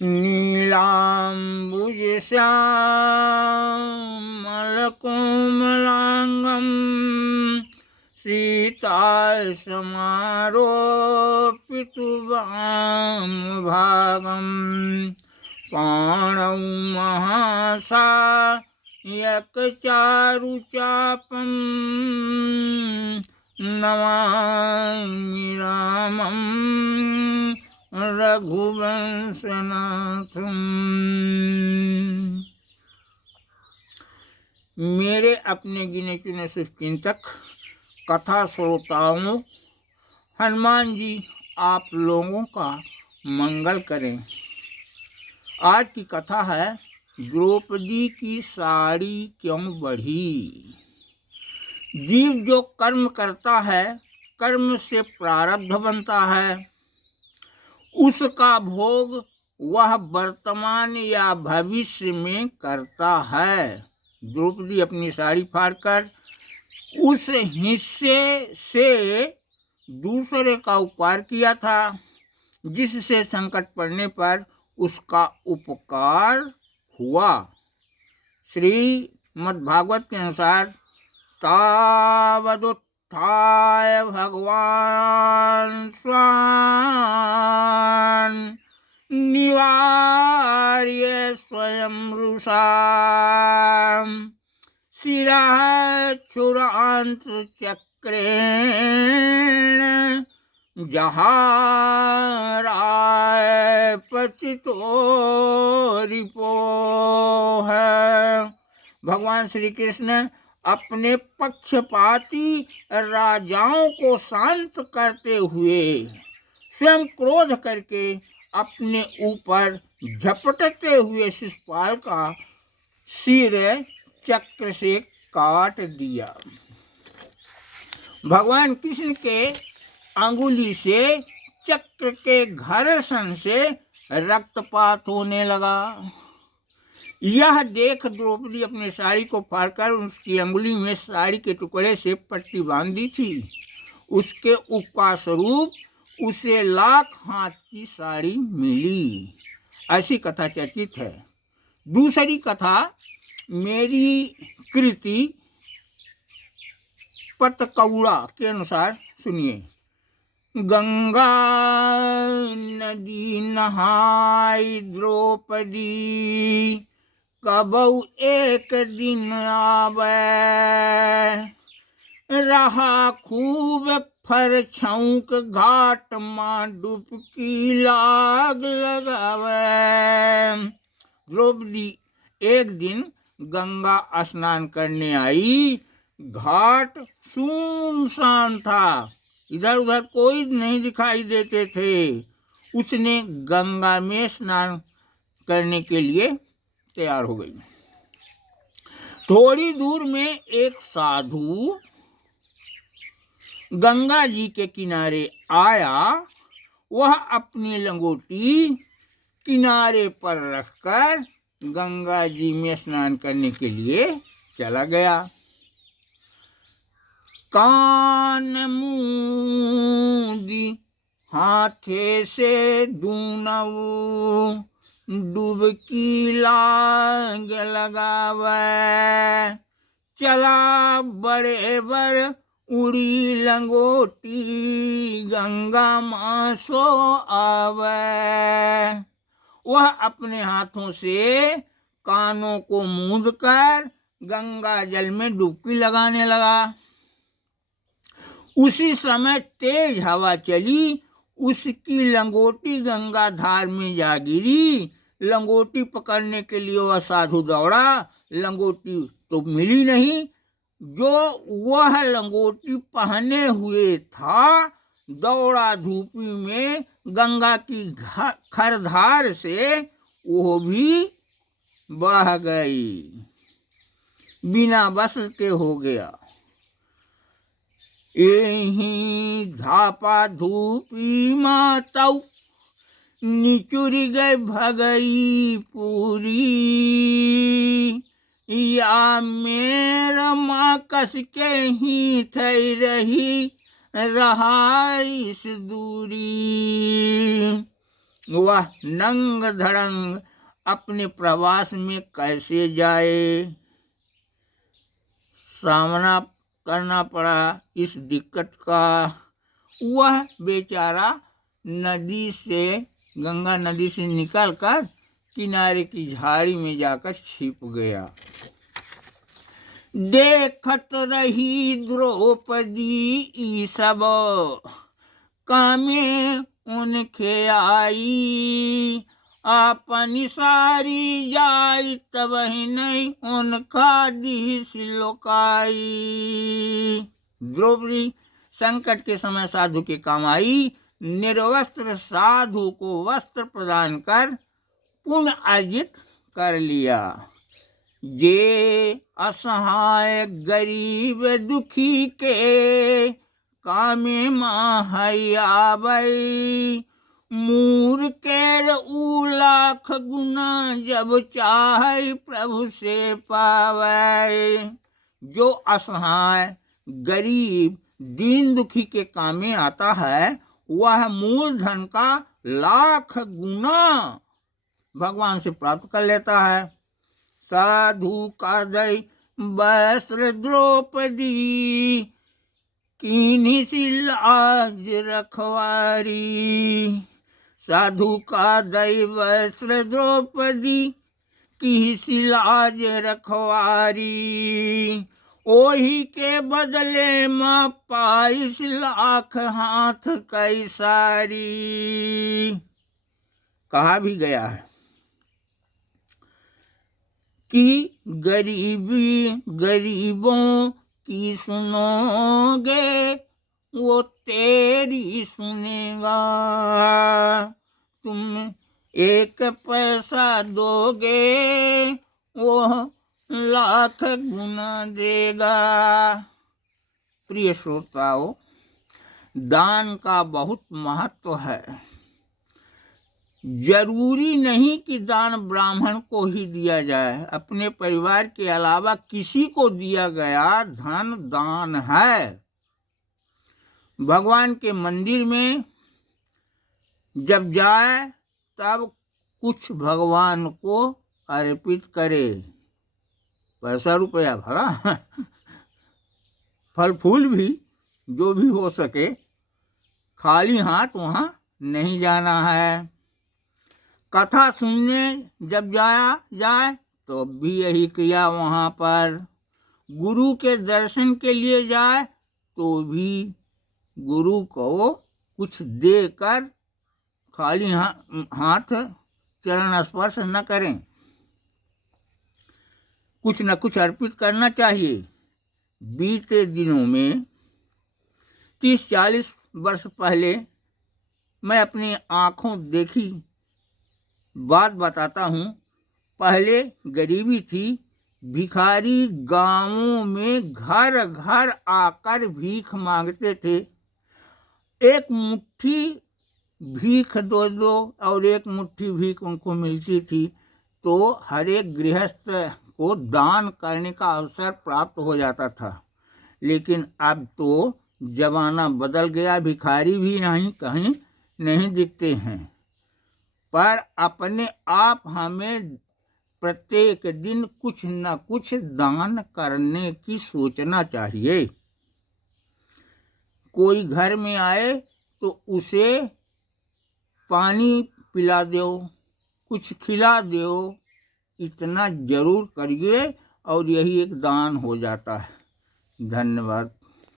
नीलाम्बुजश्यामलकोमलाङ्गं सीतासमारोपितवामभागं पाणौ महासायकचारुचापं नमामि रामं रघुवंशनाथम्। मेरे अपने गिने चुने शुभचिंतक कथा श्रोताओं, हनुमान जी आप लोगों का मंगल करें। आज की कथा है द्रौपदी की साड़ी क्यों बढ़ी। जीव जो कर्म करता है, कर्म से प्रारब्ध बनता है, उसका भोग वह वर्तमान या भविष्य में करता है। द्रौपदी अपनी साड़ी फाड़कर उस हिस्से से दूसरे का उपकार किया था, जिससे संकट पड़ने पर उसका उपकार हुआ। श्रीमद्भागवत के अनुसार तावदुत्थाय भगवान स्वान् निवार्य स्वयं रुषा शिरः क्षुरांतचक्रेण जहाराय पतितो रिपोः। भगवान श्री कृष्ण अपने पक्षपाती राजाओं को शांत करते हुए स्वयं क्रोध करके अपने ऊपर झपटते हुए शिशुपाल का सिर चक्र से काट दिया। भगवान कृष्ण के अंगुली से चक्र के घर्षण से रक्तपात होने लगा। यह देख द्रौपदी अपने साड़ी को फाड़कर उसकी अंगुली में साड़ी के टुकड़े से पट्टी बांध दी थी। उसके उपकार स्वरूप उसे 1,00,000 हाथ की साड़ी मिली। ऐसी कथा चर्चित है। दूसरी कथा मेरी कृति पतकौड़ा के अनुसार सुनिए। गंगा नदी नहाई द्रौपदी, कबहु एक दिन आवे, रहा खूब फर छौक घाट माँ डुबकी लाग लगावे। द्रौपदी एक दिन गंगा स्नान करने आई। घाट सुनसान था, इधर उधर कोई नहीं दिखाई देते थे। उसने गंगा में स्नान करने के लिए तैयार हो गई। थोड़ी दूर में एक साधु गंगा जी के किनारे आया। वह अपनी लंगोटी किनारे पर रखकर गंगा जी में स्नान करने के लिए चला गया। कान मूंदी हाथे से दूनऊ, डुबकी लाग लगावे, चला बड़े बर उड़ी लंगोटी, गंगा माँ सो आवे। वह अपने हाथों से कानों को मूंद कर गंगा जल में डुबकी लगाने लगा। उसी समय तेज हवा चली। उसकी लंगोटी गंगा धार में जा गिरी। लंगोटी पकड़ने के लिए वह साधु दौड़ा। लंगोटी तो मिली नहीं। जो वह लंगोटी पहने हुए था, दौड़ा धूपी में गंगा की खरधार से वो भी बह गई, बिना बस के हो गया। यही धापा धूपी मातौ, निचुरी गए भगई पूरी, या मेरा माँ कस के ही थई रही रहा इस दूरी। वह नंग धड़ंग अपने प्रवास में कैसे जाए। सामना करना पड़ा इस दिक्कत का। वह बेचारा नदी से, गंगा नदी से निकलकर किनारे की झाड़ी में जाकर छिप गया। देखत रही द्रौपदी ई सब, कामे उनके आई। अपनी सारी जाई तब ही नहीं उनका दिस लोकाई। द्रौपदी संकट के समय साधु के काम आई। निर्वस्त्र साधु को वस्त्र प्रदान कर पुण्य अर्जित कर लिया। जे असहाय गरीब दुखी के, कामे माहयावै। मूर केर ऊ लाख गुना, जब चाहे प्रभु से पावै। जो असहाय गरीब दीन दुखी के काम में आता है, वह मूल धन का लाख गुना भगवान से प्राप्त कर लेता है। साधु का दई वस्त्र द्रौपदी, कीन्ही सी लाज रखवारी। साधु का दई वस्त्र द्रौपदी, की सी लाज रखवारी। ओही के बदले माँ पाइस लाख हाथ कई सारी। कहा भी गया है कि गरीबी गरीबों की सुनोगे, वो तेरी सुनेगा। तुम एक पैसा दोगे, वो लाख गुना देगा। प्रिय श्रोताओं, दान का बहुत महत्व है। जरूरी नहीं कि दान ब्राह्मण को ही दिया जाए। अपने परिवार के अलावा किसी को दिया गया धन दान है। भगवान के मंदिर में जब जाए तब कुछ भगवान को अर्पित करे। पैसा रुपया भला फल फूल भी, जो भी हो सके। खाली हाथ वहाँ नहीं जाना है। कथा सुनने जब जाए तो भी यही किया। वहाँ पर गुरु के दर्शन के लिए जाए तो भी गुरु को कुछ देकर खाली हाथ चरण स्पर्श न करें। कुछ न कुछ अर्पित करना चाहिए। बीते दिनों में 30-40 वर्ष पहले मैं अपनी आँखों देखी बात बताता हूँ। पहले गरीबी थी। भिखारी गांवों में घर घर आकर भीख मांगते थे। एक मुट्ठी भीख दो और एक मुट्ठी भीख उनको मिलती थी तो हर एक गृहस्थ को दान करने का अवसर प्राप्त हो जाता था। लेकिन अब तो जमाना बदल गया। भिखारी भी यहाँ कहीं नहीं दिखते हैं। पर अपने आप हमें प्रत्येक दिन कुछ न कुछ दान करने की सोचना चाहिए। कोई घर में आए तो उसे पानी पिला दो, कुछ खिला दो, इतना जरूर करिए और यही एक दान हो जाता है। धन्यवाद।